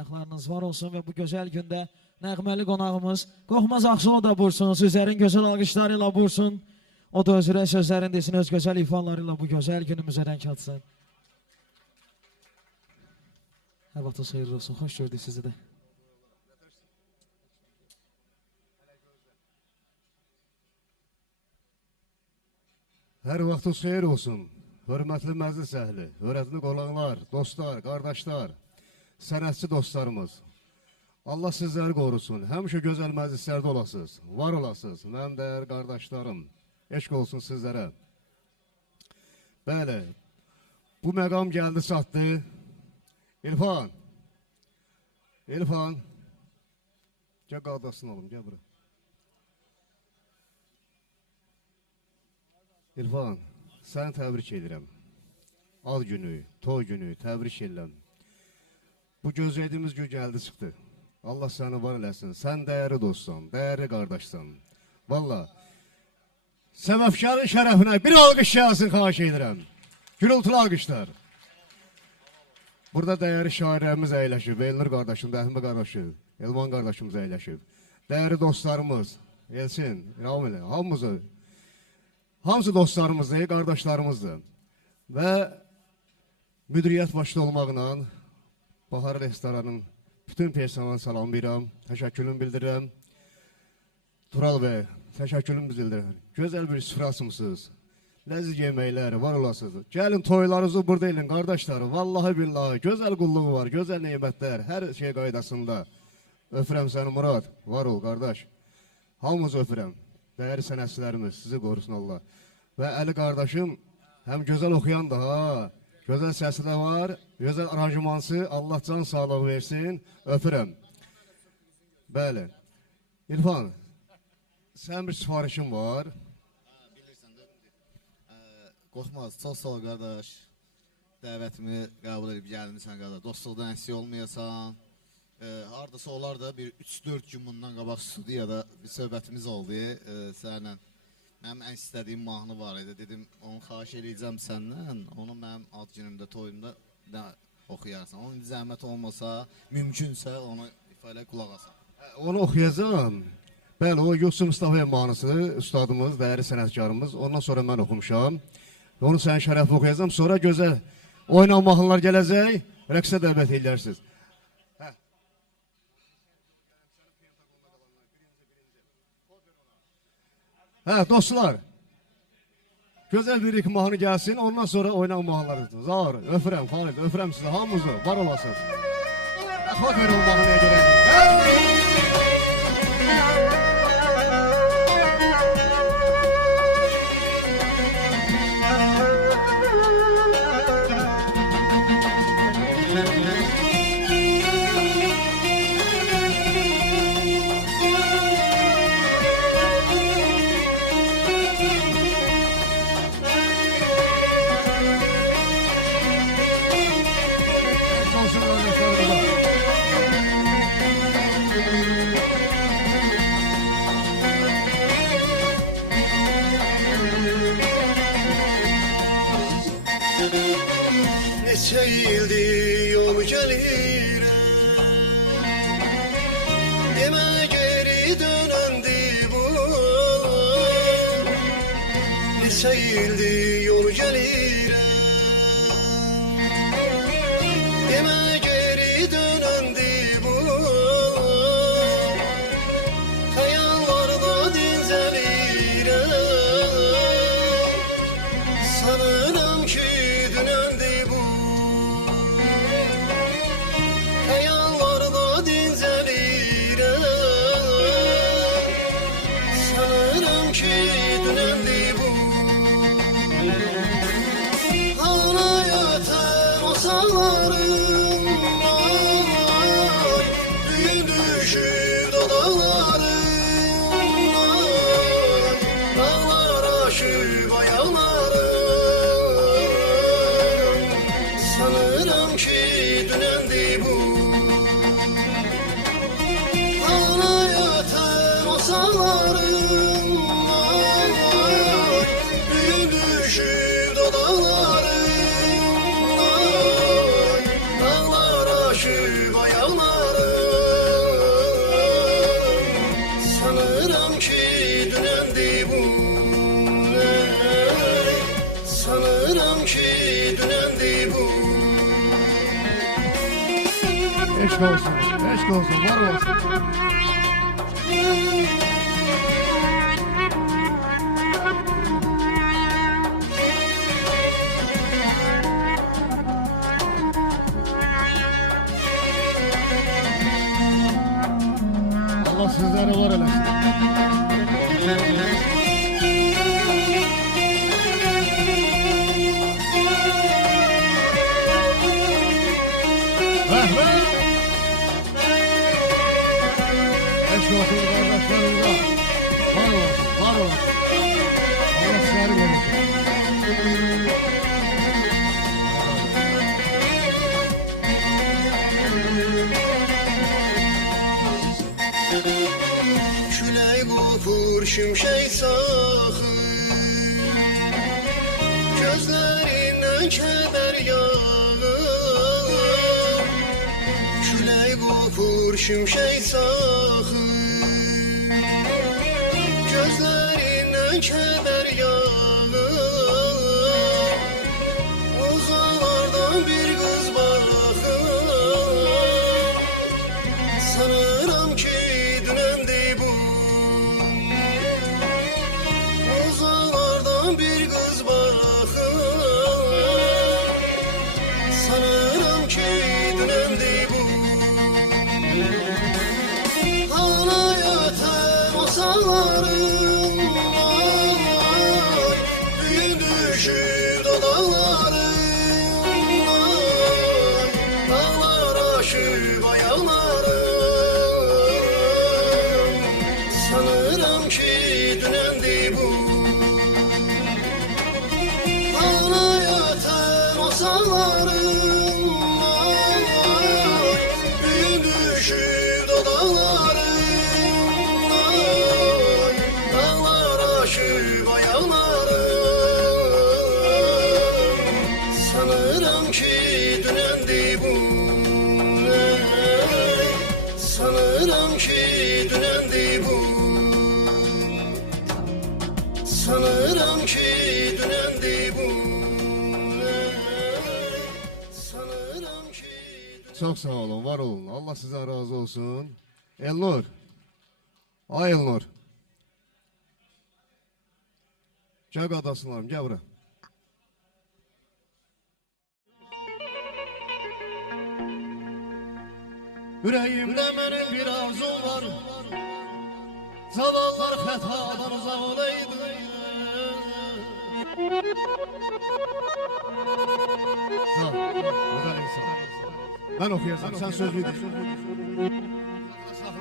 ayaqlarınız var olsun və bu gözəl gündə nəğməli qonağımız Qorxmaz Ağsulu da bursun, sizlərin gözəl alqışları ilə bursun. O da özürə sözlərin desin, öz gözəl ifalarıyla bu gözəl günümüzə rəng atsın. Hər vaxtınız xeyirli olsun, xoş gördük sizi də. Hər vaxtınız xeyir olsun, hörmətli məclis əhli, hörmətli qonaqlar, dostlar, qardaşlar, sənətçi dostlarımız. Allah sizləri qorusun, həmişə gözəl məclislərdə olasınız, var olasınız, mənim dəyərli qardaşlarım, eşq olsun sizlərə. Bəli, bu məqam gəldi çatdı. İlfan, gəl qardaşsın oğlum, gəl bura. İlfan, səni təbrik edirəm. Ad günü, toy günü, təbrik edirəm. Bu gözlədiyimiz gün gəldi çıxdı. Allah səni var eləsin. Sən dəyərli dostsan, dəyərli qardaşsan. Valla, səbəbkarın şərəfinə bir alqış gəlsin, xahiş edirəm. Gürültülü alqışlar. Burada dəyərli şairlərimiz əyləşib. Elnur qardaşım, Rəhmi qardaşım, Elman qardaşımız əyləşib. Dəyərli dostlarımız, Elçin, Ramil, hamısı dostlarımızdır, qardaşlarımızdır. Və müdiriyyət başda olmaqla Bahar restoranın bütün personelini salamlayıram, təşəkkürümü bildirirəm. Tural bəy, təşəkkürümü bildirirəm. Gözəl bir süfrasımsınız. Ləziz yeməkləri, var olasınız. Gəlin toylarınızı burada elin, qardaşlarım. Vallahi billahi, gözəl qulluğu var, gözəl neymətlər, hər şey qaydasında. Öpürəm səni Murad, var ol qardaş. Hamımızı öpürəm. Dəyərli sənətçilərimiz, sizi qorusun Allah. Və Əli qardaşım, həm gözəl oxuyan da ha. Gözəl səsi də var, gözəl aranjmansı, Allah can sağlığı versin, öpürəm. Bəli. İlfan, sən bir sifarişin var. Bilirsən də, Qorxmaz, çox sağ ol qardaş. Dəvətimi qəbul edib gəlmişsən qardaş. Dostluqdan əksik olmayasan. Hardasa olar da bir 3-4 gün bundan qabaq studiyada bir söhbətimiz oldu sənlə. Mənim ən istədiyim mahnı var idi. Dedim, onu xahiş edəcəm səndən. Onu mənim ad günümdə, toyumda oxuyarsan. Onun zəhmət olmasa, mümkünsə onu ifadə qulaq asan. Onu oxuyacağım. Bəli, o Yusuf Mustafa mahnısı, üstadımız, dəyərli sənətkarımız. Ondan sonra mən oxumuşam. Onu sənin şərəfli oxuyacağım. Sonra gözəl oynan mahnılar gələcək. Rəqsə dəvət edərsiniz. Hə, dostlar, gözəl bir iki mahnı gəlsin, ondan sonra oynan mahnıları. Zahar, öpürəm, Xalid, öpürəm sizə, hamınızı, var olasınız. Xalq verin mahnıya görə. Neçə ildir yol gəlirəm, demə geri dönəndi bu. Neçə ildir yol gəlirəm, demə geri dönəndi bu. Xəyallarda dincəlirəm, sanıram ki dönəndi bu. Eşk olsun, eşk olsun, var olsun. Allah sizlere var eləsin. Eşk olsun kardeşlerimize. Var olsun, var olsun. Allah sizleri korusun. Külək qopur şimşək saxır, gözlərindən kədər yağır. Külək qopur şimşək saxır, gözlərindən kədər yağır. Uzaqlardan bir qız baxır, sanıram ki dünəndi bu. Uzaqlardan bir qız baxır, sanıram ki dünəndi bu. Halay ötər o sağlarım, ay, büyün düşür dodaqlarım, ay, dağlar aşıb ayaqlarım, sanıram ki dünəndi bu. Halay ötər o sağlarım, ay, büyün düşür dodaqlarım, ay, dağlar aşıb ayaqlarım, sanıram ki dünəndi bu. Sanıram ki dünəndi bu. Sanıram ki dünəndi bu. Sanıram ki Çok sağ olun, var olun. Allah sizden razı olsun. Elnur. Ay Elnur. Gel qadasınlarım, gel bura. Yüreğimde benim bir arzum var. Zavallar xətadan uzaq olaydı. Sağ ol, güzel insan. Ben okuyacağım, sen sözlü değil.